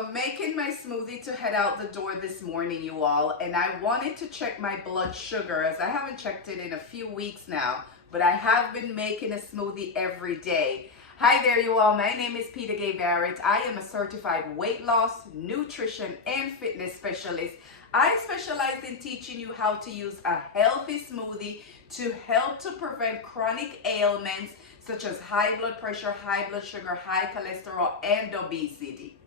I'm making my smoothie to head out the door this morning, you all, and I wanted to check my blood sugar as I haven't checked it in a few weeks now, but I have been making a smoothie every day. Hi there, you all. My name is Peter Gay Barrett. I am a certified weight loss, nutrition, and fitness specialist. I specialize in teaching you how to use a healthy smoothie to help to prevent chronic ailments such as high blood pressure, high blood sugar, high cholesterol, and obesity.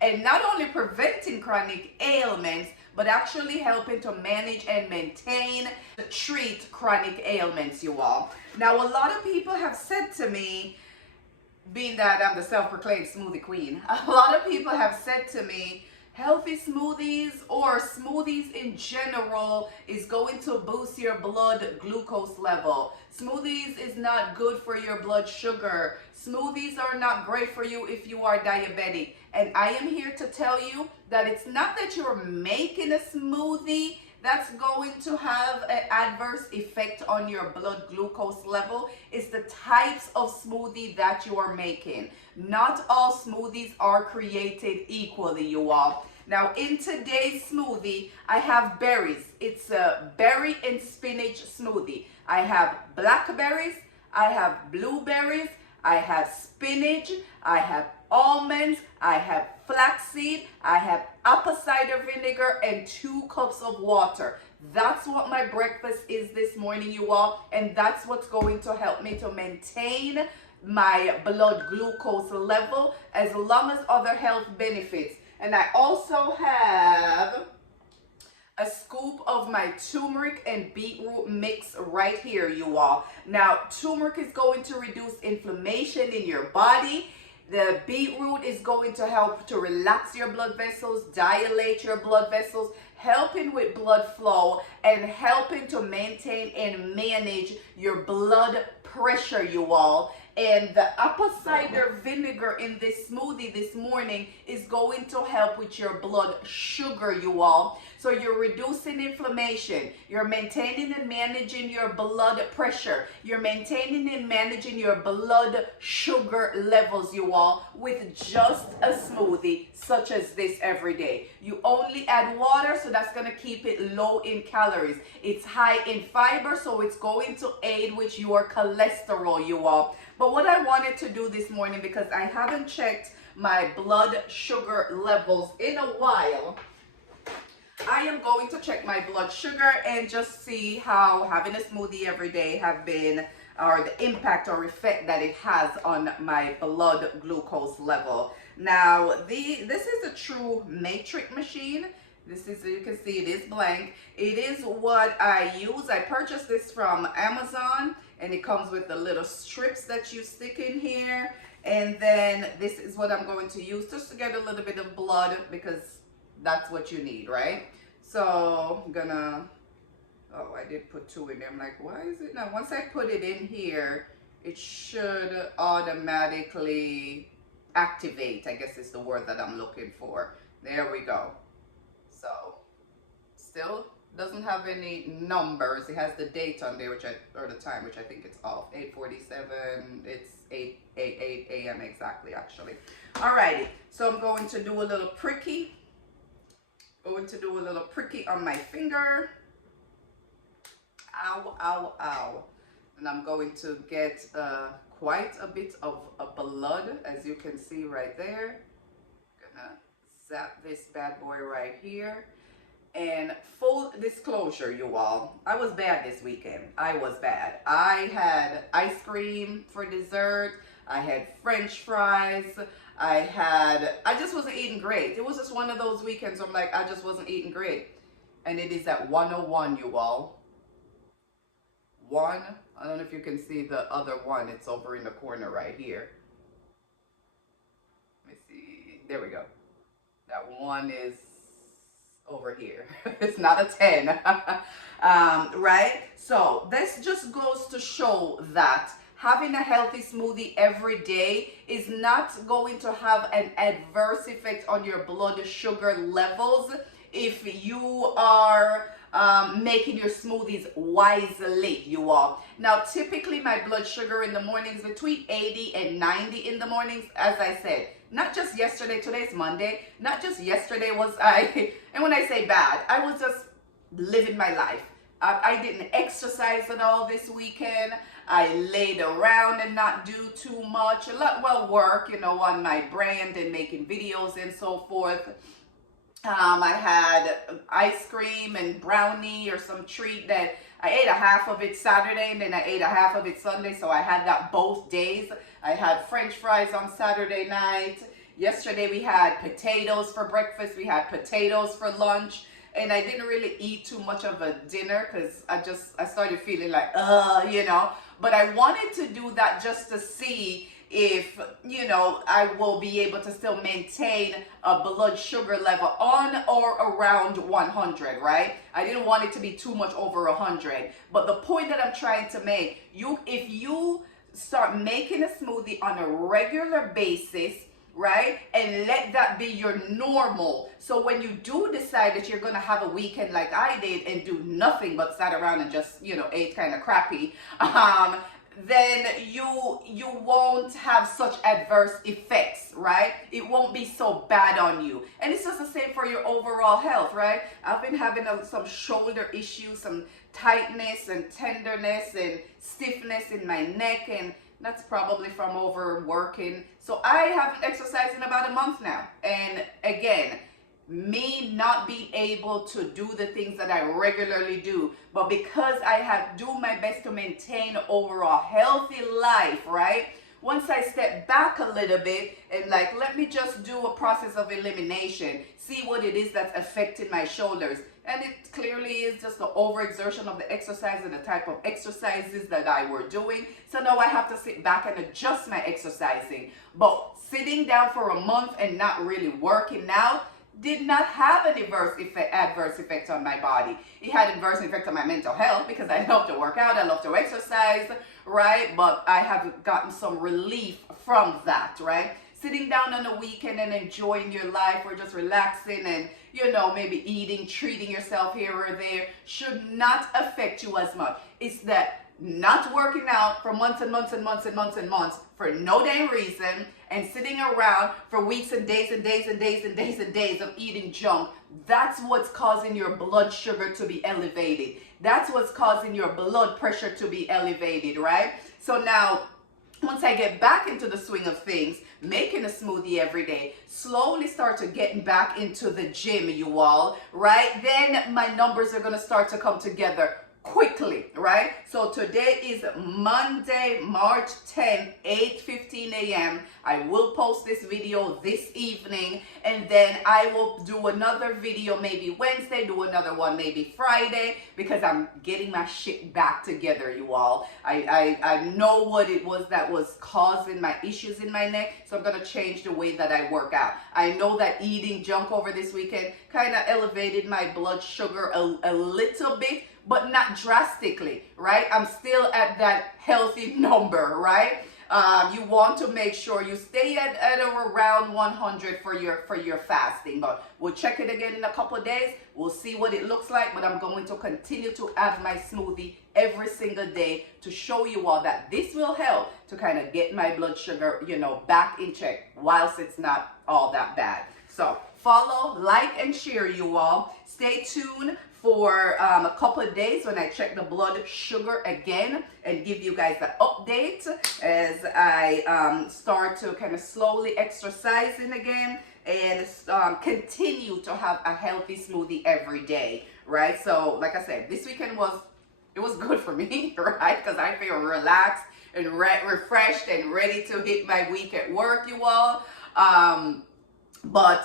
And not only preventing chronic ailments, but actually helping to manage and maintain, treat chronic ailments, you all. Now, a lot of people have said to me, being that I'm the self-proclaimed smoothie queen, a lot of people have said to me, healthy smoothies or smoothies in general is going to boost your blood glucose level. Smoothies is not good for your blood sugar. Smoothies are not great for you if you are diabetic. And I am here to tell you that it's not that you're making a smoothie that's going to have an adverse effect on your blood glucose level. It's the types of smoothie that you are making. Not all smoothies are created equally, you all. Now, in today's smoothie, I have berries. It's a berry and spinach smoothie. I have blackberries, I have blueberries, I have spinach, I have almonds, I have flaxseed, I have apple cider vinegar, and 2 cups of water. That's what my breakfast is this morning, you all, and that's what's going to help me to maintain my blood glucose level as long as other health benefits. And I also have a scoop of my turmeric and beetroot mix right here, you all. Now, turmeric is going to reduce inflammation in your body. The beetroot is going to help to relax your blood vessels, dilate your blood vessels, helping with blood flow and helping to maintain and manage your blood pressure, you all. And the apple cider vinegar in this smoothie this morning is going to help with your blood sugar, you all. So you're reducing inflammation. You're maintaining and managing your blood pressure. You're maintaining and managing your blood sugar levels, you all, with just a smoothie such as this every day. You only add water, so that's going to keep it low in calories. It's high in fiber, so it's going to aid with your cholesterol, you all. But what I wanted to do this morning, because I haven't checked my blood sugar levels in a while, I am going to check my blood sugar and just see how having a smoothie every day have been, or the impact or effect that it has on my blood glucose level. Now, this is a true matrix machine. This is, you can see it is blank. It is what I use. I purchased this from Amazon, and it comes with the little strips that you stick in here. And then this is what I'm going to use just to get a little bit of blood, because that's what you need, right? So I'm gonna, oh, I did put 2 in there. I'm like, why is it now? Once I put it in here, it should automatically activate, I guess is the word that I'm looking for. There we go. So still doesn't have any numbers. It has the date on there, or the time, which I think it's off. 8:47. It's 8:88 a.m. exactly, actually. Alrighty. So I'm going to do a little pricky. On my finger. Ow, ow, ow. And I'm going to get quite a bit of blood, as you can see right there. Gonna zap this bad boy right here. And full disclosure, you all, I was bad this weekend. I was bad. I had ice cream for dessert. I had French fries. I just wasn't eating great. It was just one of those weekends where I'm like, I just wasn't eating great. And it is at 101, you all. I don't know if you can see the other one. It's over in the corner right here. Let me see. There we go. That one is over here. It's not a 10. Right? So this just goes to show that having a healthy smoothie every day is not going to have an adverse effect on your blood sugar levels if you are making your smoothies wisely, you all. Now, typically my blood sugar in the mornings between 80 and 90 in the mornings, as I said. Not just yesterday, today's Monday, not just yesterday was I, and when I say bad, I was just living my life. I didn't exercise at all this weekend. I laid around and not do too much. A lot, well, work, you know, on my brand and making videos and so forth. I had ice cream and brownie or some treat that I ate a half of it Saturday and then I ate a half of it Sunday. So I had that both days. I had French fries on Saturday night. Yesterday we had potatoes for breakfast. We had potatoes for lunch. And I didn't really eat too much of a dinner because I started feeling like, you know. But I wanted to do that just to see if, you know, I will be able to still maintain a blood sugar level on or around 100, right? I didn't want it to be too much over 100. But the point that I'm trying to make, if you start making a smoothie on a regular basis, right, and let that be your normal. So when you do decide that you're going to have a weekend like I did and do nothing but sat around and just, you know, ate kind of crappy, then you won't have such adverse effects, right? It won't be so bad on you. And it's just the same for your overall health, right? I've been having some shoulder issues, some tightness and tenderness and stiffness in my neck, and that's probably from overworking. So I haven't exercised in about a month now. And again, me not being able to do the things that I regularly do, but because I have do my best to maintain overall healthy life, right? Once I step back a little bit and like, let me just do a process of elimination, see what it is that's affecting my shoulders. And it clearly is just the overexertion of the exercise and the type of exercises that I were doing. So now I have to sit back and adjust my exercising. But sitting down for a month and not really working out did not have an adverse effect on my body. It had an adverse effect on my mental health because I love to work out, I love to exercise, right? But I have gotten some relief from that, right? Sitting down on a weekend and enjoying your life or just relaxing and, you know, maybe eating, treating yourself here or there should not affect you as much. It's that not working out for months and months and months and months and months for no damn reason and sitting around for weeks and days and days and days and days and days of eating junk, that's what's causing your blood sugar to be elevated. That's what's causing your blood pressure to be elevated, right? So now, once I get back into the swing of things, making a smoothie every day, slowly start to getting back into the gym, you all, right? Then my numbers are going to start to come together quickly, right? So today is Monday, March 10th, 8:15 a.m. I will post this video this evening, and then I will do another video maybe Wednesday, do another one maybe Friday, because I'm getting my shit back together, you all. I know what it was that was causing my issues in my neck, so I'm going to change the way that I work out. I know that eating junk over this weekend kind of elevated my blood sugar a little bit, but not drastically, right? I'm still at that healthy number, right? You want to make sure you stay at around 100 for your fasting, but we'll check it again in a couple of days. We'll see what it looks like, but I'm going to continue to have my smoothie every single day to show you all that this will help to kind of get my blood sugar, you know, back in check whilst it's not all that bad. So follow, like, and share, you all. Stay tuned for a couple of days when I check the blood sugar again and give you guys an update as I start to kind of slowly exercising again and continue to have a healthy smoothie every day, right? So like I said, this weekend was good for me, right? Because I feel relaxed and refreshed and ready to hit my week at work, you all.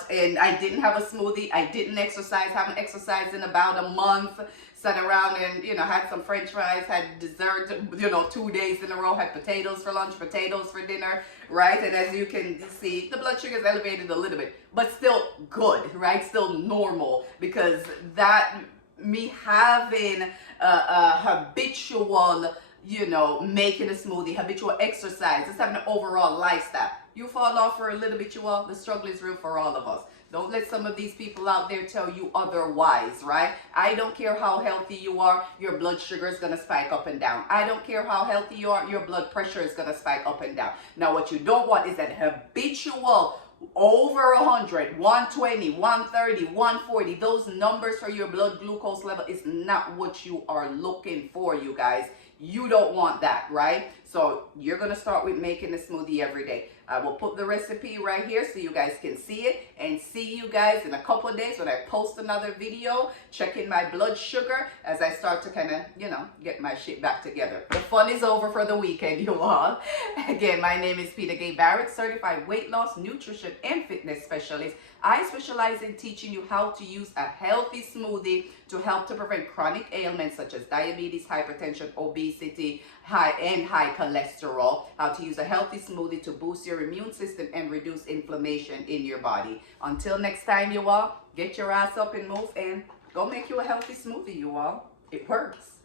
And I didn't have a smoothie. I didn't exercise, haven't exercised in about a month. Sat around and, you know, had some French fries, had dessert, you know, 2 days in a row, had potatoes for lunch, potatoes for dinner, right? And as you can see, the blood sugar is elevated a little bit, but still good, right? Still normal, because that, me having a habitual, you know, making a smoothie, habitual exercise, just having an overall lifestyle, You fall off for a little bit, you all. The struggle is real for all of us. Don't let some of these people out there tell you otherwise, right? I don't care how healthy you are, your blood sugar is going to spike up and down. I don't care how healthy you are, your blood pressure is going to spike up and down. Now, what you don't want is that habitual over 100, 120, 130, 140. Those numbers for your blood glucose level is not what you are looking for, you guys. You don't want that, right? So you're going to start with making a smoothie every day. I will put the recipe right here so you guys can see it, and see you guys in a couple of days when I post another video checking my blood sugar as I start to kind of, you know, get my shit back together. The fun is over for the weekend, you all. Again, my name is Peter Gay Barrett, certified weight loss, nutrition, and fitness specialist. I specialize in teaching you how to use a healthy smoothie to help to prevent chronic ailments such as diabetes, hypertension, obesity, high cholesterol, how to use a healthy smoothie to boost your immune system and reduce inflammation in your body. Until next time, you all, get your ass up and move and go make you a healthy smoothie, you all. It works.